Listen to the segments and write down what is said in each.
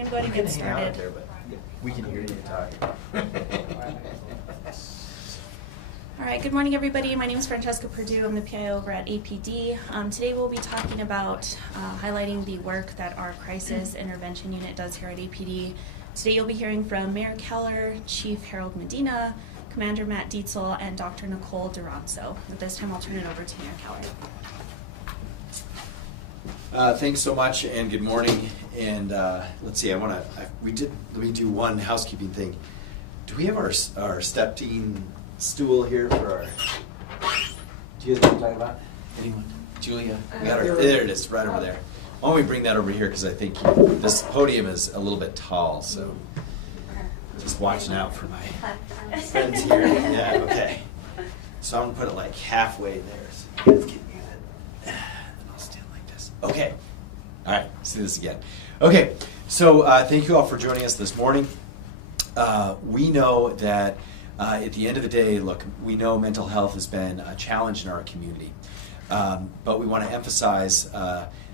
going to go ahead and get started. There, but we can hear you talk. All right, good morning, everybody. My name is Francesca Perdue. I'm the PI over at APD. Today we'll be talking about highlighting the work that our crisis intervention unit does here at APD. Today you'll be hearing from Mayor Keller, Chief Harold Medina, Commander Matt Dietzel, and Dr. Nicole Duranzo. At this time, I'll turn it over to Mayor Keller. Thanks so much, and good morning. And let's see, let me do one housekeeping thing. Do we have our step-team stool here for our, do you guys know what I'm talking about? Anyone? Julia? We got our, there it is, right over there. Why don't we bring that over here, because I think this podium is a little bit tall, so just watching out for my friends here. Yeah, okay. So I'm going to put it like halfway there, so you guys can use it. And I'll stand like this. Okay. All right, let's do this again. Okay, so thank you all for joining us this morning. We know that at the end of the day, look, we know mental health has been a challenge in our community, but we want to emphasize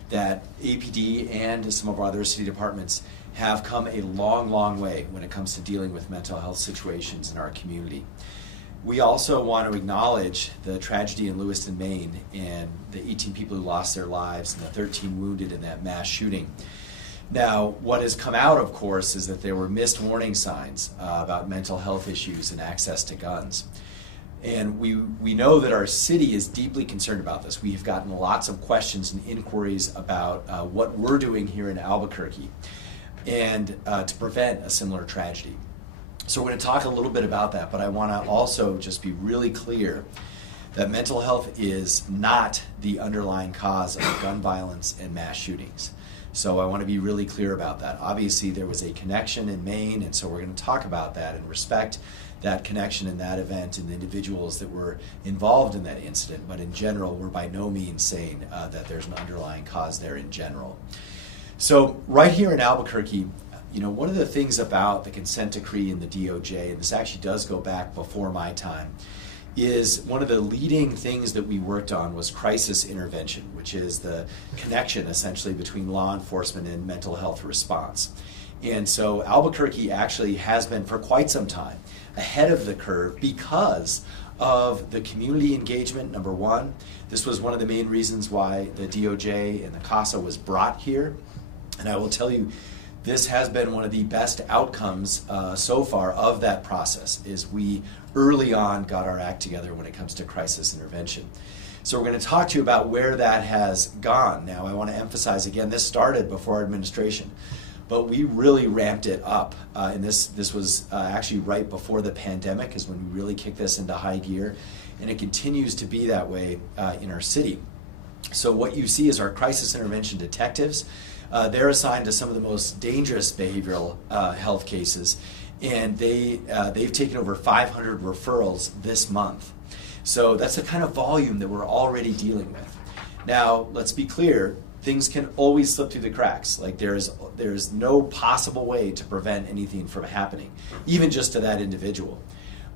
that APD and some of our other city departments have come a long, long way when it comes to dealing with mental health situations in our community. We also want to acknowledge the tragedy in Lewiston, Maine, and the 18 people who lost their lives and the 13 wounded in that mass shooting. Now, what has come out, of course, is that there were missed warning signs about mental health issues and access to guns. And we know that our city is deeply concerned about this. We have gotten lots of questions and inquiries about what we're doing here in Albuquerque and to prevent a similar tragedy. So we're going to talk a little bit about that, but I want to also just be really clear that mental health is not the underlying cause of gun violence and mass shootings. So I want to be really clear about that. Obviously, there was a connection in Maine, and so we're going to talk about that and respect that connection in that event and the individuals that were involved in that incident. But in general, we're by no means saying that there's an underlying cause there in general. So right here in Albuquerque, you know, one of the things about the consent decree in the DOJ, and this actually does go back before my time, is one of the leading things that we worked on was crisis intervention, which is the connection essentially between law enforcement and mental health response. And so Albuquerque actually has been for quite some time ahead of the curve because of the community engagement, number one. This was one of the main reasons why the DOJ and the CASA was brought here. And I will tell you, this has been one of the best outcomes so far of that process, is we early on got our act together when it comes to crisis intervention. So we're going to talk to you about where that has gone. Now I want to emphasize again, this started before our administration, but we really ramped it up. And this was actually right before the pandemic is when we really kicked this into high gear. And it continues to be that way in our city. So what you see is our crisis intervention detectives. They're assigned to some of the most dangerous behavioral health cases, and they've taken over 500 referrals this month. So that's the kind of volume that we're already dealing with. Now, let's be clear, things can always slip through the cracks. Like there's no possible way to prevent anything from happening, even just to that individual.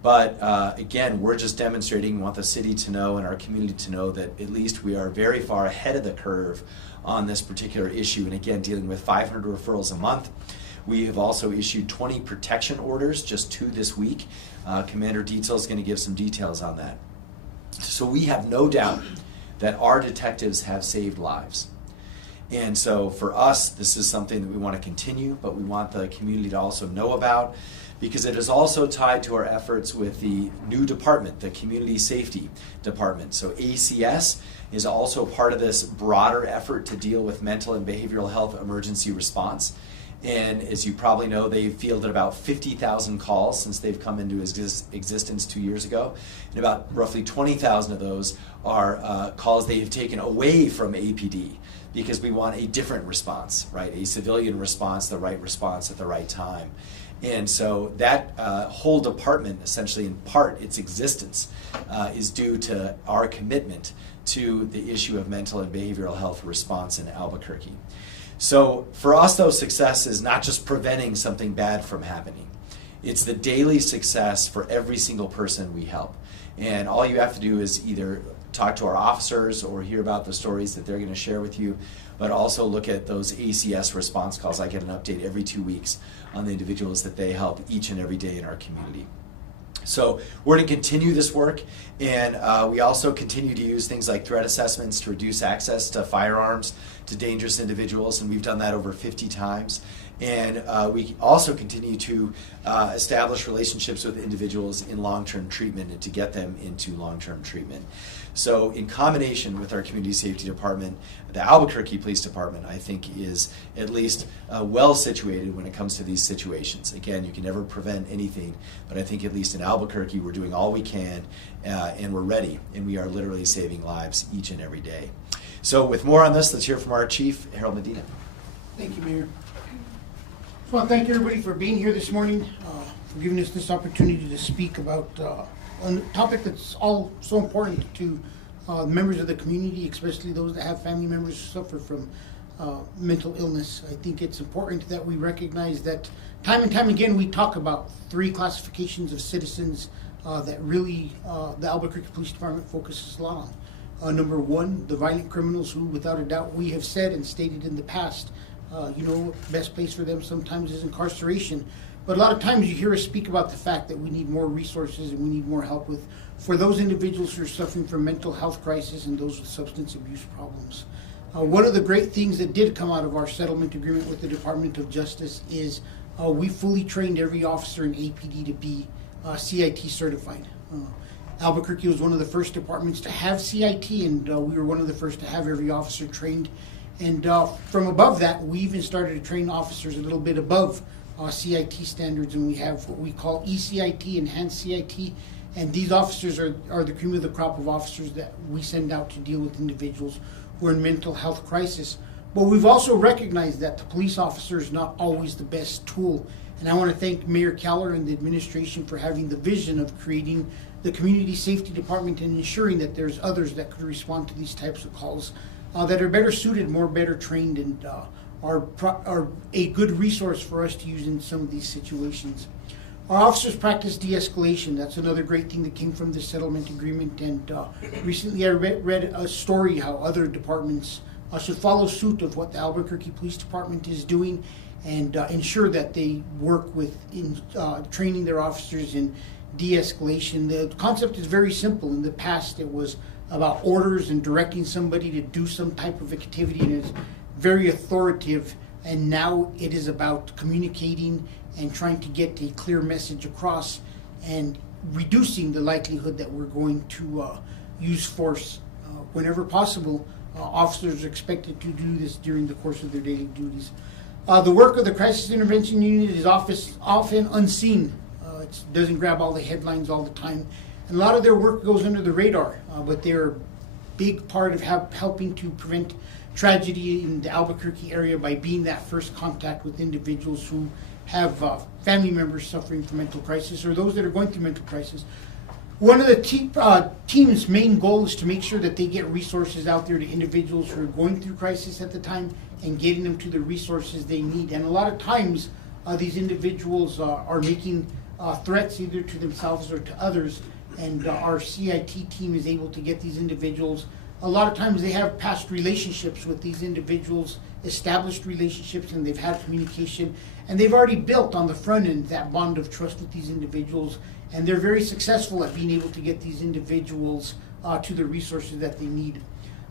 But again, we're just demonstrating, we want the city to know and our community to know that at least we are very far ahead of the curve on this particular issue. And again, dealing with 500 referrals a month. We have also issued 20 protection orders, just 2 this week. Commander Dietzel is going to give some details on that. So we have no doubt that our detectives have saved lives. And so for us, this is something that we want to continue, but we want the community to also know about, because it is also tied to our efforts with the new department, the Community Safety Department. So ACS is also part of this broader effort to deal with mental and behavioral health emergency response. And as you probably know, they've fielded about 50,000 calls since they've come into existence 2 years ago. And about roughly 20,000 of those are calls they have taken away from APD, because we want a different response, right? A civilian response, the right response at the right time. And so that whole department, essentially in part, its existence is due to our commitment to the issue of mental and behavioral health response in Albuquerque. So for us, though, success is not just preventing something bad from happening. It's the daily success for every single person we help. And all you have to do is either talk to our officers or hear about the stories that they're going to share with you, but also look at those ACS response calls. I get an update every 2 weeks on the individuals that they help each and every day in our community. So we're going to continue this work, and we also continue to use things like threat assessments to reduce access to firearms to dangerous individuals, and we've done that over 50 times. And we also continue to establish relationships with individuals in long-term treatment and to get them into long-term treatment. So in combination with our Community Safety Department, the Albuquerque Police Department, I think, is at least well situated when it comes to these situations. Again, you can never prevent anything, but I think at least in Albuquerque we're doing all we can and we're ready, and we are literally saving lives each and every day. So with more on this, let's hear from our Chief, Harold Medina. Thank you, Mayor. I want to thank everybody for being here this morning, for giving us this opportunity to speak about a topic that's all so important to members of the community, especially those that have family members who suffer from mental illness. I think it's important that we recognize that time and time again we talk about 3 classifications of citizens that really the Albuquerque Police Department focuses a lot on. Number 1, the violent criminals who, without a doubt, we have said and stated in the past, best place for them sometimes is incarceration. But a lot of times you hear us speak about the fact that we need more resources and we need more help for those individuals who are suffering from mental health crisis and those with substance abuse problems. One of the great things that did come out of our settlement agreement with the Department of Justice is we fully trained every officer in APD to be CIT certified. Albuquerque was one of the first departments to have CIT, and we were one of the first to have every officer trained. And from above that, we even started to train officers a little bit above CIT standards, and we have what we call ECIT, Enhanced CIT, and these officers are the cream of the crop of officers that we send out to deal with individuals who are in mental health crisis. But we've also recognized that the police officer is not always the best tool, and I want to thank Mayor Keller and the administration for having the vision of creating the Community Safety Department and ensuring that there's others that could respond to these types of calls that are better suited, more better trained, and are a good resource for us to use in some of these situations. Our officers practice de-escalation. That's another great thing that came from the settlement agreement. And recently I read a story how other departments should follow suit of what the Albuquerque Police Department is doing and ensure that they work in training their officers in de-escalation. The concept is very simple. In the past it was about orders and directing somebody to do some type of activity, and it's very authoritative, and now it is about communicating and trying to get a clear message across and reducing the likelihood that we're going to use force. Whenever possible, officers are expected to do this during the course of their daily duties. The work of the Crisis Intervention Unit is often unseen. It doesn't grab all the headlines all the time. And a lot of their work goes under the radar, but they're a big part of helping to prevent tragedy in the Albuquerque area by being that first contact with individuals who have family members suffering from mental crisis or those that are going through mental crisis. One of the team's main goals is to make sure that they get resources out there to individuals who are going through crisis at the time and getting them to the resources they need. And a lot of times, these individuals are making threats either to themselves or to others, and our CIT team is able to get these individuals. A lot of times they have past relationships with these individuals, established relationships, and they've had communication, and they've already built on the front end that bond of trust with these individuals, and they're very successful at being able to get these individuals to the resources that they need.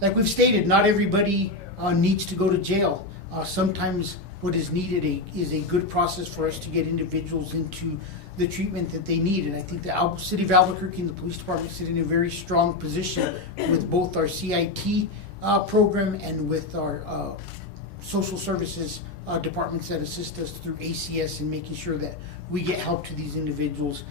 Like we've stated, not everybody needs to go to jail. Sometimes what is needed is a good process for us to get individuals into the treatment that they need. And I think the City of Albuquerque and the Police Department sit in a very strong position with both our CIT program and with our social services departments that assist us through ACS in making sure that we get help to these individuals.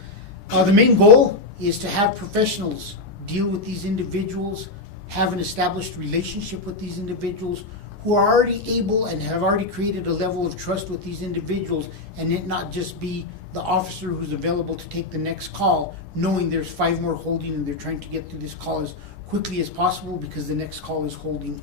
The main goal is to have professionals deal with these individuals, have an established relationship with these individuals who are already able and have already created a level of trust with these individuals, and it not just be the officer who's available to take the next call, knowing there's 5 more holding and they're trying to get through this call as quickly as possible because the next call is holding.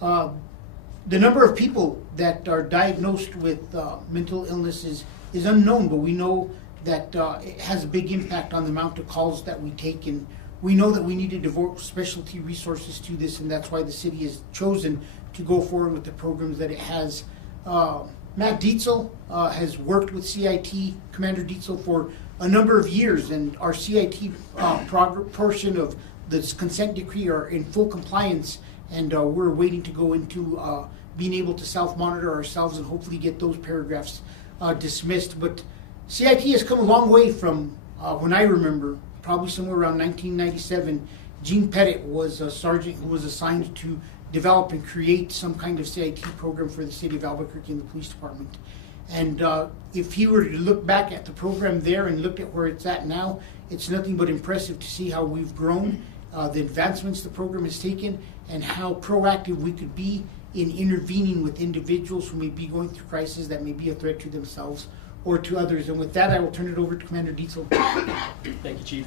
The number of people that are diagnosed with mental illness is unknown, but we know that it has a big impact on the amount of calls that we take, and we know that we need to devote specialty resources to this, and that's why the city has chosen to go forward with the programs that it has. Matt Dietzel has worked with CIT, Commander Dietzel, for a number of years, and our CIT portion of the consent decree are in full compliance, and we're waiting to go into being able to self-monitor ourselves and hopefully get those paragraphs dismissed. But CIT has come a long way from when I remember, probably somewhere around 1997. Gene Pettit was a sergeant who was assigned to develop and create some kind of CIT program for the city of Albuquerque and the police department. And if he were to look back at the program there and look at where it's at now, it's nothing but impressive to see how we've grown, the advancements the program has taken, and how proactive we could be in intervening with individuals who may be going through crises that may be a threat to themselves or to others. And with that, I will turn it over to Commander Dietzel. Thank you, Chief.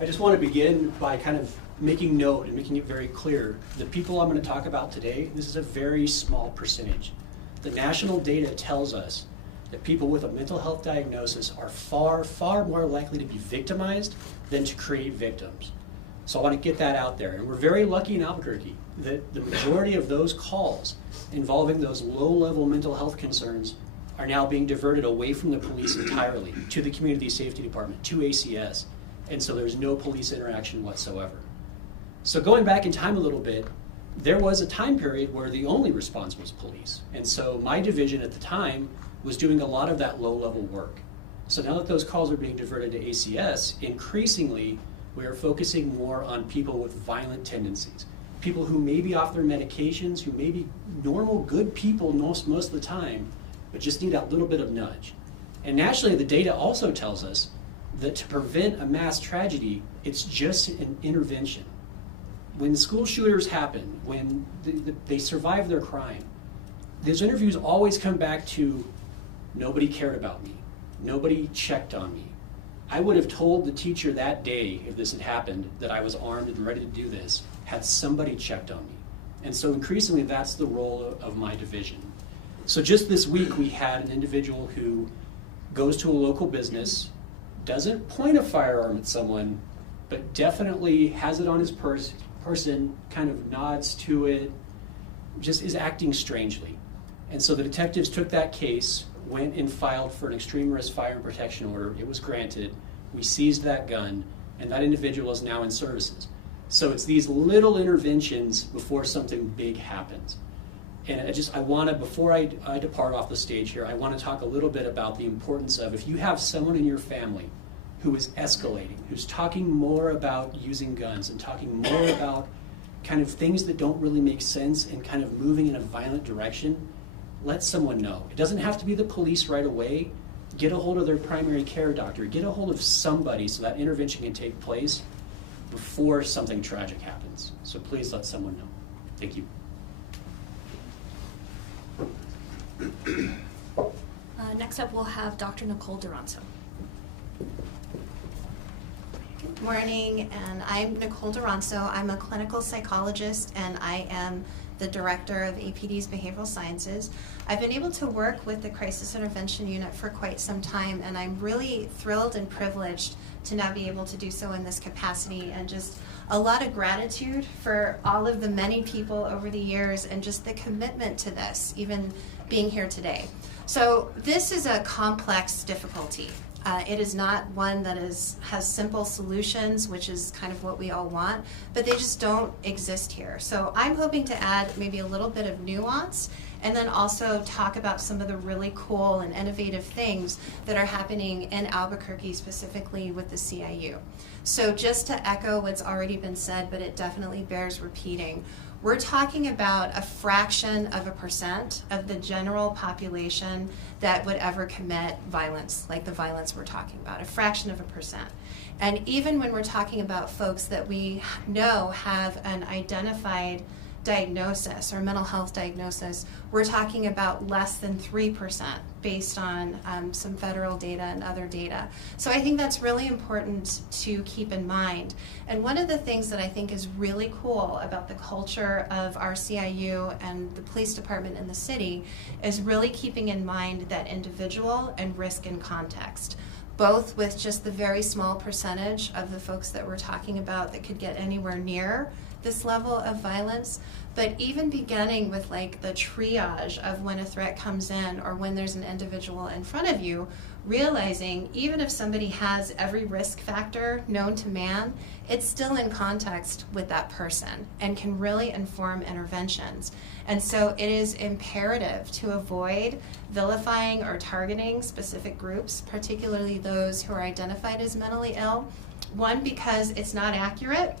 I just want to begin by kind of making note and making it very clear, the people I'm going to talk about today, this is a very small percentage. The national data tells us that people with a mental health diagnosis are far, far more likely to be victimized than to create victims. So I want to get that out there. And we're very lucky in Albuquerque that the majority of those calls involving those low-level mental health concerns are now being diverted away from the police entirely to the Community Safety Department, to ACS. And so there's no police interaction whatsoever. So going back in time a little bit, there was a time period where the only response was police. And so my division at the time was doing a lot of that low-level work. So now that those calls are being diverted to ACS, increasingly we are focusing more on people with violent tendencies, people who may be off their medications, who may be normal, good people most of the time, but just need that little bit of nudge. And nationally, the data also tells us that to prevent a mass tragedy, it's just an intervention. When school shooters happen, when they survive their crime, those interviews always come back to, nobody cared about me, nobody checked on me. I would have told the teacher that day, if this had happened, that I was armed and ready to do this, had somebody checked on me. And so increasingly, that's the role of my division. So just this week, we had an individual who goes to a local business, doesn't point a firearm at someone, but definitely has it on his person, kind of nods to it, just is acting strangely. And so the detectives took that case, went and filed for an extreme risk fire and protection order. It was granted. We seized that gun, and that individual is now in services. So it's these little interventions before something big happens. And I want to, before I depart off the stage here, I want to talk a little bit about the importance of, if you have someone in your family who is escalating, who's talking more about using guns and talking more about kind of things that don't really make sense and kind of moving in a violent direction, let someone know. It doesn't have to be the police right away. Get a hold of their primary care doctor. Get a hold of somebody so that intervention can take place before something tragic happens. So please let someone know. Thank you. Next up, we'll have Dr. Nicole Duranzo. Good morning, and I'm Nicole Duranzo. I'm a clinical psychologist, and I am the director of APD's Behavioral Sciences. I've been able to work with the Crisis Intervention Unit for quite some time, and I'm really thrilled and privileged to now be able to do so in this capacity, and just a lot of gratitude for all of the many people over the years and just the commitment to this, even being here today. So this is a complex difficulty. It is not one that has simple solutions, which is kind of what we all want, but they just don't exist here. So I'm hoping to add maybe a little bit of nuance, and then also talk about some of the really cool and innovative things that are happening in Albuquerque, specifically with the CIU. So just to echo what's already been said, but it definitely bears repeating, we're talking about a fraction of a percent of the general population that would ever commit violence, like the violence we're talking about, a fraction of a percent. And even when we're talking about folks that we know have an identified diagnosis or mental health diagnosis, we're talking about less than 3% based on some federal data and other data. So I think that's really important to keep in mind. And one of the things that I think is really cool about the culture of our CIU and the police department in the city is really keeping in mind that individual and risk and context. both with just the very small percentage of the folks that we're talking about that could get anywhere near this level of violence, but even beginning with like the triage of when a threat comes in or when there's an individual in front of you, realizing even if somebody has every risk factor known to man, it's still in context with that person and can really inform interventions. And so it is imperative to avoid vilifying or targeting specific groups, particularly those who are identified as mentally ill. One, because it's not accurate,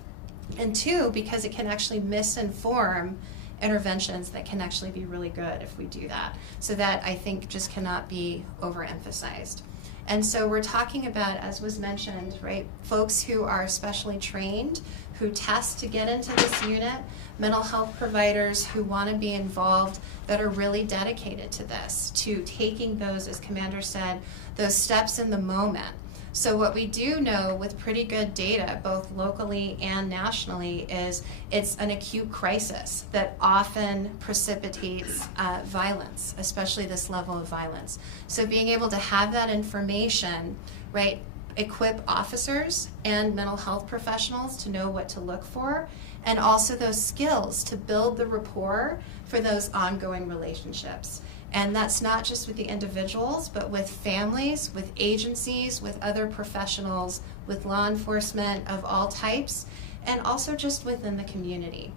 and two, because it can actually misinform interventions that can actually be really good if we do that. So that, I think, just cannot be overemphasized. And so we're talking about, as was mentioned, right, folks who are specially trained, who test to get into this unit, mental health providers who want to be involved, that are really dedicated to this, to taking those, as Commander said, those steps in the moment. So what we do know with pretty good data, both locally and nationally, is it's an acute crisis that often precipitates violence, especially this level of violence. So being able to have that information, right, equip officers and mental health professionals to know what to look for, and also those skills to build the rapport for those ongoing relationships. And that's not just with the individuals, but with families, with agencies, with other professionals, with law enforcement of all types, and also just within the community.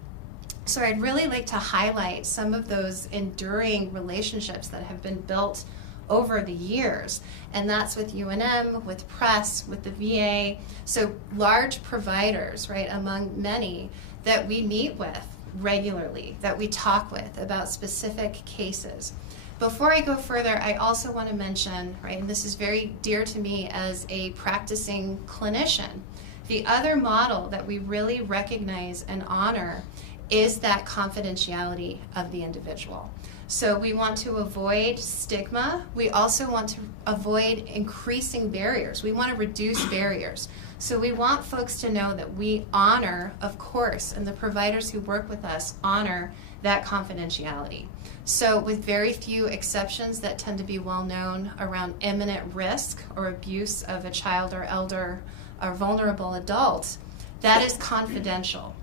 So I'd really like to highlight some of those enduring relationships that have been built over the years. And that's with UNM, with press, with the VA. So large providers, right, among many that we meet with regularly, that we talk with about specific cases. Before I go further, I also want to mention, right, and this is very dear to me as a practicing clinician, the other model that we really recognize and honor is that confidentiality of the individual. So we want to avoid stigma. We also want to avoid increasing barriers. We want to reduce barriers. So we want folks to know that we honor, of course, and the providers who work with us honor that confidentiality. So with very few exceptions that tend to be well known around imminent risk or abuse of a child or elder or vulnerable adult, that is confidential.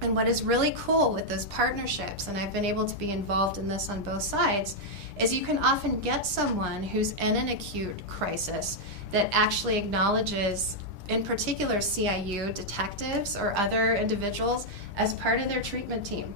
And what is really cool with those partnerships, and I've been able to be involved in this on both sides, is you can often get someone who's in an acute crisis that actually acknowledges, in particular CIU detectives or other individuals, as part of their treatment team.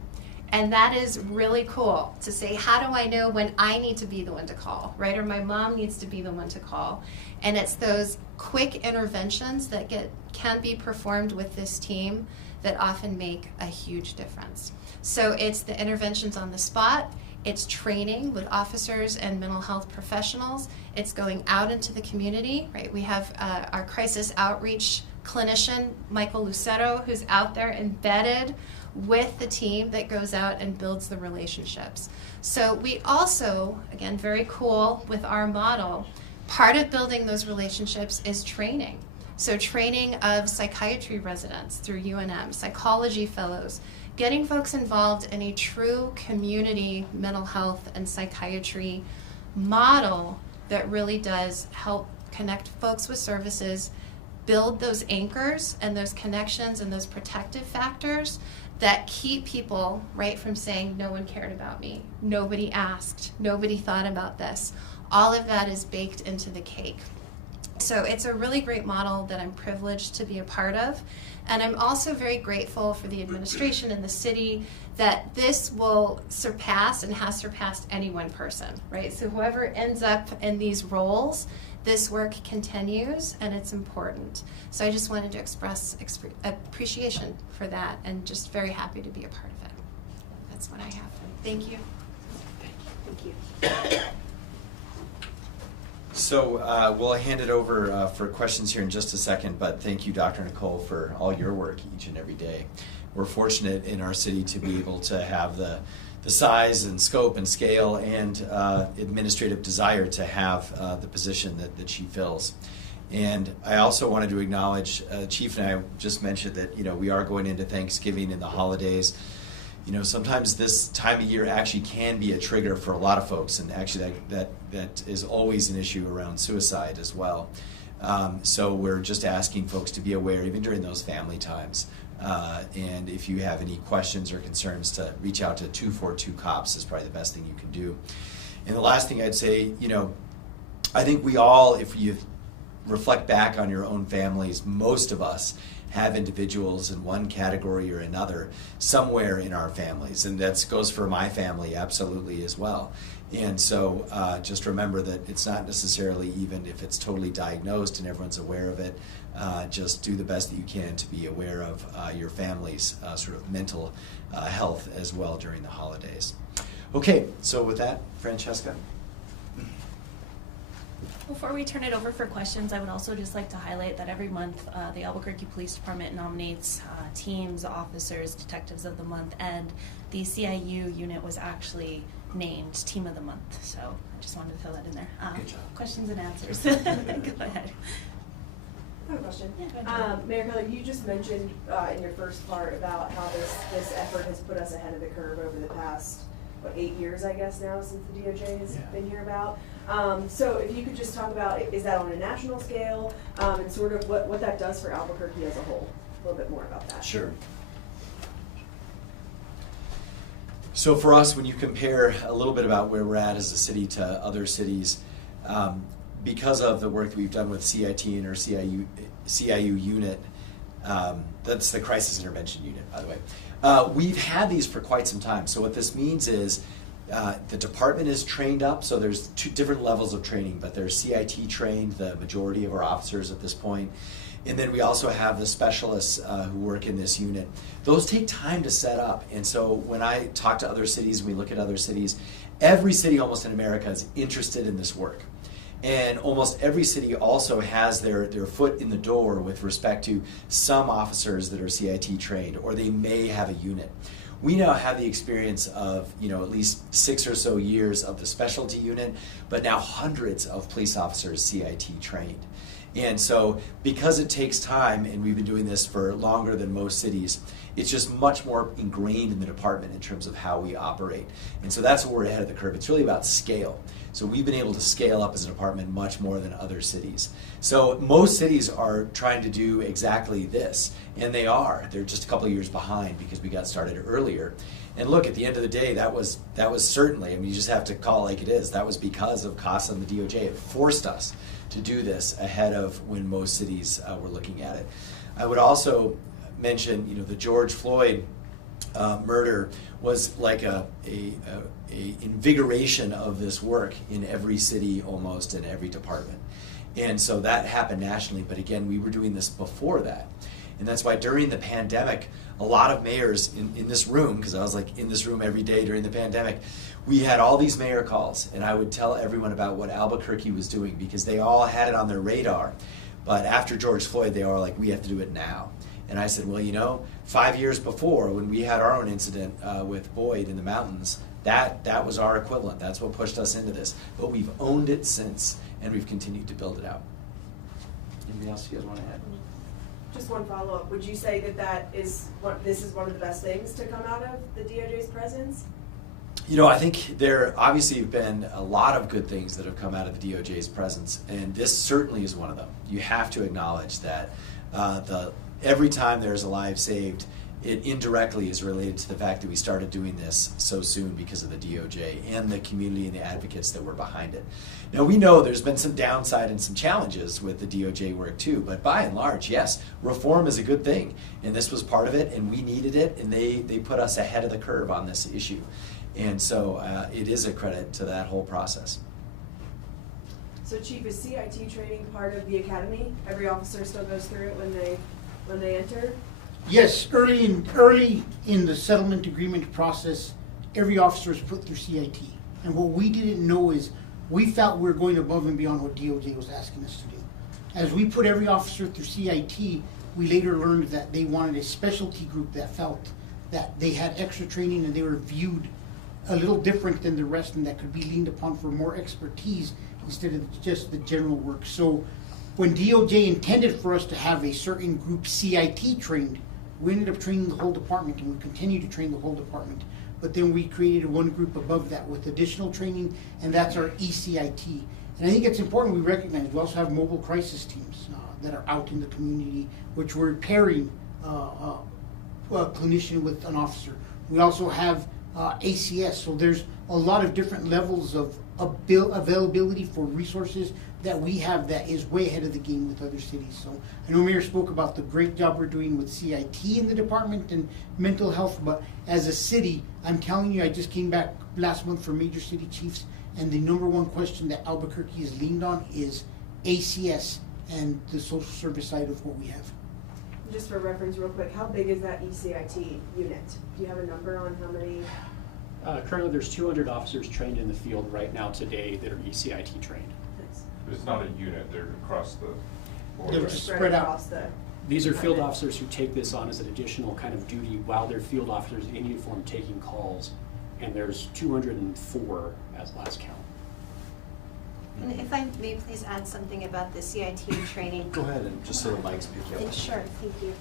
And that is really cool to say, how do I know when I need to be the one to call, right? Or my mom needs to be the one to call. And it's those quick interventions that can be performed with this team that often make a huge difference. So it's the interventions on the spot, it's training with officers and mental health professionals, it's going out into the community, right? We have our crisis outreach clinician, Michael Lucero, who's out there embedded with the team that goes out and builds the relationships. So we also, again, very cool with our model, part of building those relationships is training. So training of psychiatry residents through UNM, psychology fellows, getting folks involved in a true community mental health and psychiatry model that really does help connect folks with services, build those anchors and those connections and those protective factors that keep people, right, from saying, no one cared about me, nobody asked, nobody thought about this. All of that is baked into the cake. So it's a really great model that I'm privileged to be a part of. And I'm also very grateful for the administration and the city that this will surpass and has surpassed any one person, right? So whoever ends up in these roles, this work continues and it's important. So I just wanted to express appreciation for that and just very happy to be a part of it. That's what I have. Thank you. Thank you. So we'll hand it over for questions here in just a second, but thank you, Dr. Nicole, for all your work each and every day. We're fortunate in our city to be able to have the size and scope and scale and administrative desire to have the position that she fills. And I also wanted to acknowledge, Chief and I just mentioned that, you know, we are going into Thanksgiving and the holidays. You know, sometimes this time of year actually can be a trigger for a lot of folks, and actually that is always an issue around suicide as well. So we're just asking folks to be aware, even during those family times. And if you have any questions or concerns, to reach out to 242 COPS is probably the best thing you can do. And the last thing I'd say, I think we all, if you reflect back on your own families, most of us have individuals in one category or another somewhere in our families, and that goes for my family absolutely as well. And so just remember that it's not necessarily, even if it's totally diagnosed and everyone's aware of it, just do the best that you can to be aware of your family's sort of mental health as well during the holidays. Okay, so with that, Francesca. Before we turn it over for questions, I would also just like to highlight that every month the Albuquerque Police Department nominates teams, officers, detectives of the month, and the CIU unit was actually named Team of the Month. So I just wanted to throw that in there. Good job. Questions and answers. Go ahead. I have a question. Yeah, go ahead. Mayor Keller, you just mentioned in your first part about how this effort has put us ahead of the curve over the past, 8 years, I guess now, since the DOJ has been here about. So if you could just talk about, is that on a national scale, and sort of what that does for Albuquerque as a whole? A little bit more about that. Sure. So for us, when you compare a little bit about where we're at as a city to other cities, because of the work that we've done with CIT and our CIU unit, that's the Crisis Intervention Unit, by the way. We've had these for quite some time. So what this means is the department is trained up. So there's 2 different levels of training, but they're CIT trained, the majority of our officers at this point. And then we also have the specialists who work in this unit. Those take time to set up. And so when I talk to other cities and we look at other cities, every city almost in America is interested in this work. And almost every city also has their foot in the door with respect to some officers that are CIT trained, or they may have a unit. We now have the experience of, at least 6 or so years of the specialty unit, but now hundreds of police officers CIT trained. And so because it takes time, and we've been doing this for longer than most cities, it's just much more ingrained in the department in terms of how we operate. And so that's where we're ahead of the curve. It's really about scale. So we've been able to scale up as a department much more than other cities. So most cities are trying to do exactly this, and they are. They're just a couple of years behind because we got started earlier. And look, at the end of the day, that was certainly, you just have to call it like it is. That was because of CASA and the DOJ. It forced us to do this ahead of when most cities were looking at it. I would also mention, the George Floyd murder was like a invigoration of this work in every city, almost in every department. And so that happened nationally, but again, we were doing this before that. And that's why during the pandemic, a lot of mayors in this room, because I was in this room every day during the pandemic, we had all these mayor calls, and I would tell everyone about what Albuquerque was doing because they all had it on their radar. But after George Floyd, they all were like, we have to do it now. And I said, well, 5 years before, when we had our own incident with Boyd in the mountains, that was our equivalent. That's what pushed us into this. But we've owned it since, and we've continued to build it out. Anything else you guys want to add? Just one follow-up. Would you say this is one of the best things to come out of the DOJ's presence? I think there obviously have been a lot of good things that have come out of the DOJ's presence, and this certainly is one of them. You have to acknowledge that every time there's a life saved, it indirectly is related to the fact that we started doing this so soon because of the DOJ and the community and the advocates that were behind it. Now, we know there's been some downside and some challenges with the DOJ work too, but by and large, yes, reform is a good thing, and this was part of it, and we needed it, and they put us ahead of the curve on this issue. And so it is a credit to that whole process. So, Chief, is CIT training part of the academy? Every officer still goes through it when they enter? Yes, early in the settlement agreement process, every officer is put through CIT. And what we didn't know is we felt we were going above and beyond what DOJ was asking us to do. As we put every officer through CIT, we later learned that they wanted a specialty group that felt that they had extra training and they were viewed a little different than the rest and that could be leaned upon for more expertise instead of just the general work. So when DOJ intended for us to have a certain group CIT trained, we ended up training the whole department, and we continue to train the whole department. But then we created one group above that with additional training, and that's our ECIT. And I think it's important we recognize we also have mobile crisis teams that are out in the community, which we're pairing a clinician with an officer. We also have ACS, so there's a lot of different levels of availability for resources that we have that is way ahead of the game with other cities. So I know Mayor spoke about the great job we're doing with CIT in the department and mental health, but as a city, I'm telling you, I just came back last month from Major City Chiefs, and the number one question that Albuquerque is leaned on is ACS and the social service side of what we have. Just for reference real quick, how big is that ECIT unit? Do you have a number on how many? Currently, there's 200 officers trained in the field right now today that are ECIT trained. Nice. It's not a unit, they're across the board. They're right? just spread out. across the These are field department. officers who take this on as an additional kind of duty while they're field officers in uniform taking calls, and there's 204 as last count. And if I may please add something about the CIT training. Go ahead, and just so the mics pick you up. Sure, thank you.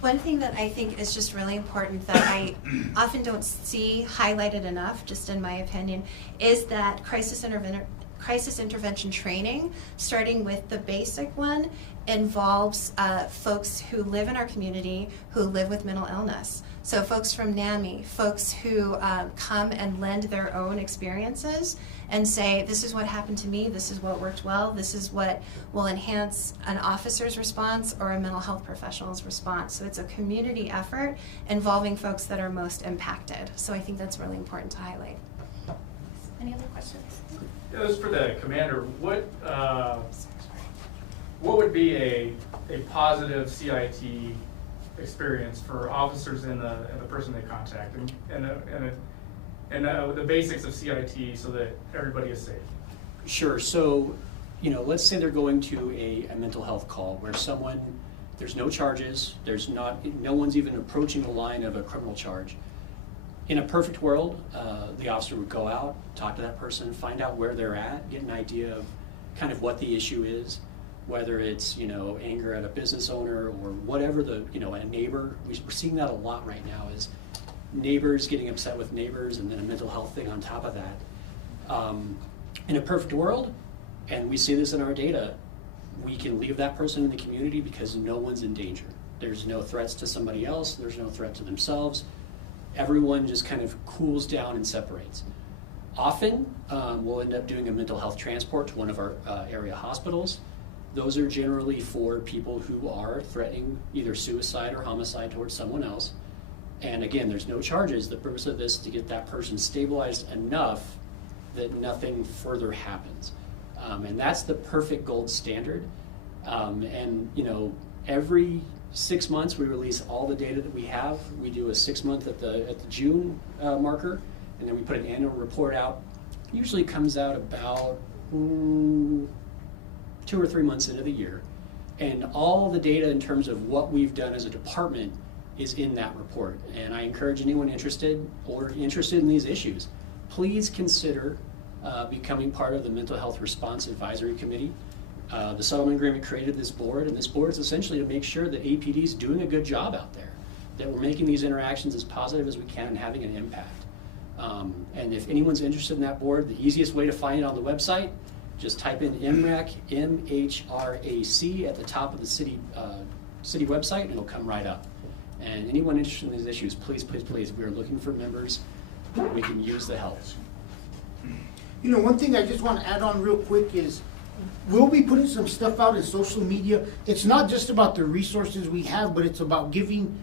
One thing that I think is just really important that I often don't see highlighted enough, just in my opinion, is that crisis intervention training, starting with the basic one, involves folks who live in our community who live with mental illness. So folks from NAMI, folks who come and lend their own experiences and say, this is what happened to me, this is what worked well, this is what will enhance an officer's response or a mental health professional's response. So it's a community effort involving folks that are most impacted. So I think that's really important to highlight. Any other questions? Yeah, this is for the commander. What would be a positive CIT experience for officers and the person they contact, and the basics of CIT so that everybody is safe? Sure. So, let's say they're going to a mental health call where there's no charges, no one's even approaching the line of a criminal charge. In a perfect world, the officer would go out, talk to that person, find out where they're at, get an idea of kind of what the issue is, whether it's, anger at a business owner or whatever a neighbor. We're seeing that a lot right now is neighbors getting upset with neighbors and then a mental health thing on top of that. In a perfect world, and we see this in our data, we can leave that person in the community because no one's in danger. There's no threats to somebody else, there's no threat to themselves. Everyone just kind of cools down and separates. Often, we'll end up doing a mental health transport to one of our area hospitals. Those are generally for people who are threatening either suicide or homicide towards someone else. And again, there's no charges. The purpose of this is to get that person stabilized enough that nothing further happens. And that's the perfect gold standard. Every 6 months we release all the data that we have. We do a 6 month at the June marker, and then we put an annual report out. Usually comes out about 2 or 3 months into the year. And all the data in terms of what we've done as a department is in that report. And I encourage anyone interested in these issues, please consider becoming part of the Mental Health Response Advisory Committee. The settlement agreement created this board, and this board is essentially to make sure that APD is doing a good job out there, that we're making these interactions as positive as we can and having an impact. And if anyone's interested in that board, the easiest way to find it on the website, just type in MHRAC, MHRAC at the top of the city website, and it'll come right up. And anyone interested in these issues, please, please, please, we are looking for members. We can use the help. One thing I just want to add on real quick is we'll be putting some stuff out in social media. It's not just about the resources we have, but it's about giving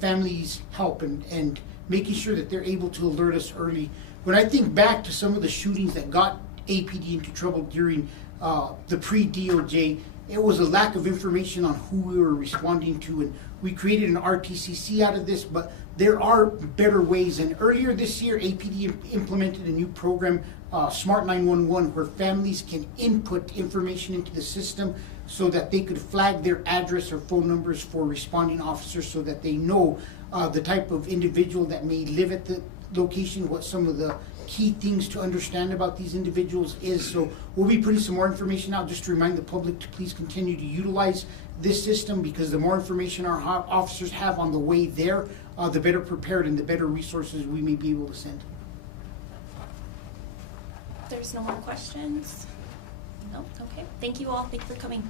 families help and making sure that they're able to alert us early. When I think back to some of the shootings that got APD into trouble during the pre-DOJ, it was a lack of information on who we were responding to, and we created an RTCC out of this, but there are better ways. And earlier this year, APD implemented a new program, Smart 911, where families can input information into the system so that they could flag their address or phone numbers for responding officers so that they know the type of individual that may live at the location, what some of the key things to understand about these individuals is. So we'll be putting some more information out just to remind the public to please continue to utilize this system, because the more information our officers have on the way there, the better prepared and the better resources we may be able to send. There's no more questions. No? Okay. Thank you all. Thank you for coming.